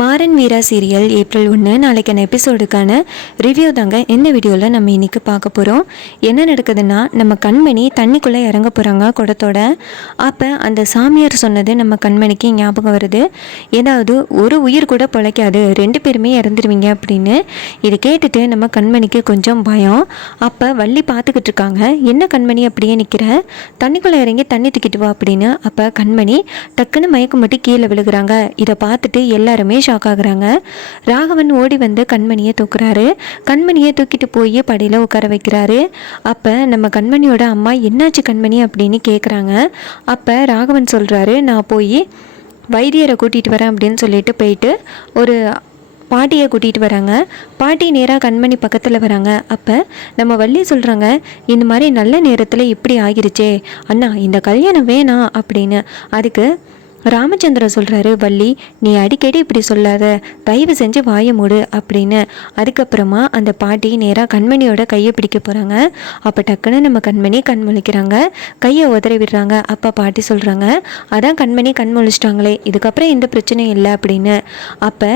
மாறன் வீரா serial April 1 நாளைக்கான எபிசோடுக்கான review தாங்க இந்த வீடியோவில் நம்ம இன்றைக்கி பார்க்க போகிறோம். என்ன நடக்குதுன்னா, நம்ம கண்மணி தண்ணிக்குள்ளே இறங்க போகிறாங்க குடத்தோட. அப்போ அந்த சாமியார் சொன்னது நம்ம கண்மணிக்கு ஞாபகம் வருது. ஏதாவது ஒரு உயிர் கூட பிழைக்காது, 2 பேருமே இறந்துருவீங்க அப்படின்னு. இதை கேட்டுட்டு நம்ம கண்மணிக்கு கொஞ்சம் பயம். அப்போ வள்ளி பார்த்துக்கிட்டு இருக்காங்க. என்ன கண்மணி அப்படியே நிற்கிற, தண்ணிக்குள்ளே இறங்கி தண்ணி தூக்கிட்டு வா அப்படின்னு. அப்போ கண்மணி டக்குன்னு மயக்கம் மட்டும் கீழே விழுகிறாங்க. இதை பார்த்துட்டு எல்லாருமே ஷாக் ஆகுறாங்க. ராகவன் ஓடி வந்து கண்மணியை தூக்குறாரு. கண்மணியை தூக்கிட்டு போய் படியில் உட்கார வைக்கிறாரு. அப்போ நம்ம கண்மணியோட அம்மா என்னாச்சு கண்மணி அப்படின்னு கேட்குறாங்க. அப்போ ராகவன் சொல்கிறாரு, நான் போய் வைத்தியரை கூட்டிகிட்டு வரேன் அப்படின்னு சொல்லிட்டு போயிட்டு ஒரு பாட்டியை கூட்டிகிட்டு வராங்க. பாட்டி நேராக கண்மணி பக்கத்தில் வராங்க. அப்போ நம்ம வள்ளி சொல்கிறாங்க, இந்த மாதிரி நல்ல நேரத்தில் இப்படி ஆகிருச்சே அண்ணா, இந்த கல்யாணம் வேணாம் அப்படின்னு. அதுக்கு ராமச்சந்திரன் சொல்கிறாரு, வள்ளி நீ அடிக்கடி இப்படி சொல்லாத, தயவு செஞ்சு வாய மூடு அப்படின்னு. அதுக்கப்புறமா அந்த பாட்டி நேராக கண்மணியோட கையை பிடிக்க போகிறாங்க. அப்போ டக்குன்னு நம்ம கண்மணி கண் முழிக்கிறாங்க, கையை உதறி விடுறாங்க. அப்போ பாட்டி சொல்கிறாங்க, அதான் கண்மணி கண் முழிச்சிட்டாங்களே, இதுக்கப்புறம் எந்த பிரச்சனையும் இல்லை அப்படின்னு. அப்போ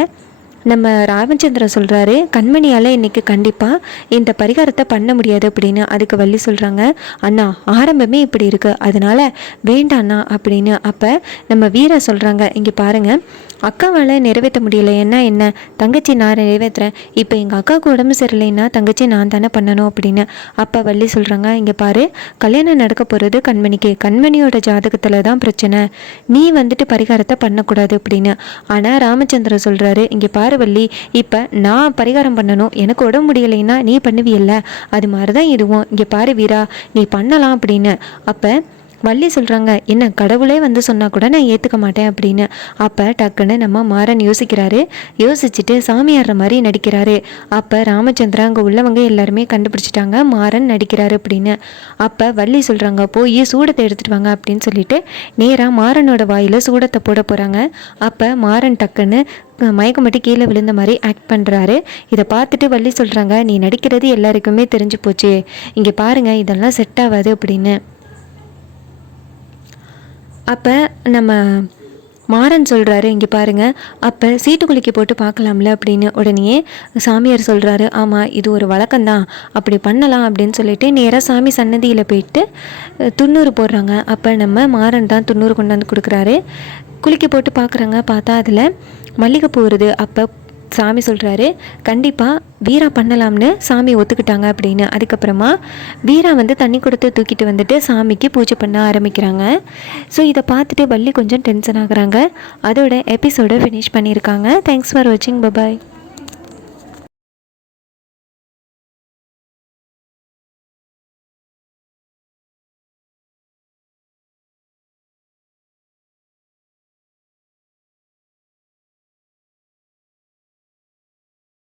நம்ம ராமச்சந்திரன் சொல்கிறாரு, கண்மணியால் இன்றைக்கி கண்டிப்பாக இந்த பரிகாரத்தை பண்ண முடியாது அப்படின்னு. அதுக்கு வள்ளி சொல்கிறாங்க, அண்ணா ஆரம்பமே இப்படி இருக்குது, அதனால் வேண்டாண்ணா அப்படின்னு. அப்போ நம்ம வீரா சொல்கிறாங்க, இங்கே பாருங்கள், அக்காவால் நிறைவேற்ற முடியல, என்ன தங்கச்சி நான் நிறைவேற்றுறேன், இப்போ எங்கள் அக்காவுக்கு உடம்பு சரியில்லைன்னா தங்கச்சி நான் தானே பண்ணணும் அப்படின்னு. அப்போ வள்ளி சொல்கிறாங்க, இங்கே பாரு, கல்யாணம் நடக்க போகிறது கண்மணிக்கு, கண்மணியோட ஜாதகத்தில் தான் பிரச்சனை, நீ வந்துட்டு பரிகாரத்தை பண்ணக்கூடாது அப்படின்னு. ஆனால் ராமச்சந்திரன் சொல்கிறாரு, இங்கே பாரு வள்ளி, இப்போ நான் பரிகாரம் பண்ணணும், எனக்கு உடம்பு முடியலைன்னா நீ பண்ணுவியல்ல, அது மாதிரி தான் இதுவும், இங்கே பாரு வீரா நீ பண்ணலாம் அப்படின்னு. அப்போ வள்ளி சொல்கிறாங்க, என்ன கடவுளே வந்து சொன்னால் கூட நான் ஏற்றுக்க மாட்டேன் அப்படின்னு. அப்போ டக்குன்னு நம்ம மாறன் யோசிக்கிறாரு. யோசிச்சுட்டு சாமியாடுற மாதிரி நடிக்கிறாரு. அப்போ ராமச்சந்திரன் அங்கே உள்ளவங்க எல்லாருமே கண்டுபிடிச்சிட்டாங்க மாறன் நடிக்கிறாரு அப்படின்னு. அப்போ வள்ளி சொல்கிறாங்க, போய் சூடத்தை எடுத்துகிட்டு வாங்க அப்படின்னு சொல்லிட்டு நேராக மாறனோட வாயில் சூடத்தை போட போகிறாங்க. அப்போ மாறன் டக்குன்னு மயக்கம் மட்டும் கீழே விழுந்த மாதிரி ஆக்ட் பண்ணுறாரு. இதை பார்த்துட்டு வள்ளி சொல்கிறாங்க, நீ நடிக்கிறது எல்லாருக்குமே தெரிஞ்சு போச்சு, இங்கே பாருங்கள் இதெல்லாம் செட் ஆகாது அப்படின்னு. அப்போ நம்ம மாறன் சொல்கிறாரு, இங்கே பாருங்கள், அப்போ சீட்டு குலுக்கி போட்டு பார்க்கலாம்ல அப்படின்னு. உடனே சாமியார் சொல்கிறாரு, ஆமாம் இது ஒரு வழக்கம்தான், அப்படி பண்ணலாம் அப்படின்னு சொல்லிட்டு நேராக சாமி சன்னதியில் போயிட்டு துண்ணூறு போடுறாங்க. அப்போ நம்ம மாறன் தான் துண்ணூறு கொண்டாந்து கொடுக்குறாரு. குலுக்கி போட்டு பார்க்குறாங்க. பார்த்தா அதில் மல்லிகைப்பூ வருது. அப்போ சாமி சொல்கிறாரு, கண்டிப்பாக வீரா பண்ணலாம்னு சாமி ஒத்துக்கிட்டாங்க அப்படின்னு. அதுக்கப்புறமா வீரா வந்து தண்ணி கொடுத்து தூக்கிட்டு வந்துட்டு சாமிக்கு பூஜை பண்ண ஆரம்பிக்கிறாங்க. ஸோ இதை பார்த்துட்டு வள்ளி கொஞ்சம் டென்ஷன் ஆகுறாங்க. அதோட எபிசோடை ஃபினிஷ் பண்ணியிருக்காங்க. தேங்க்ஸ் ஃபார் வாட்சிங், பபாய்.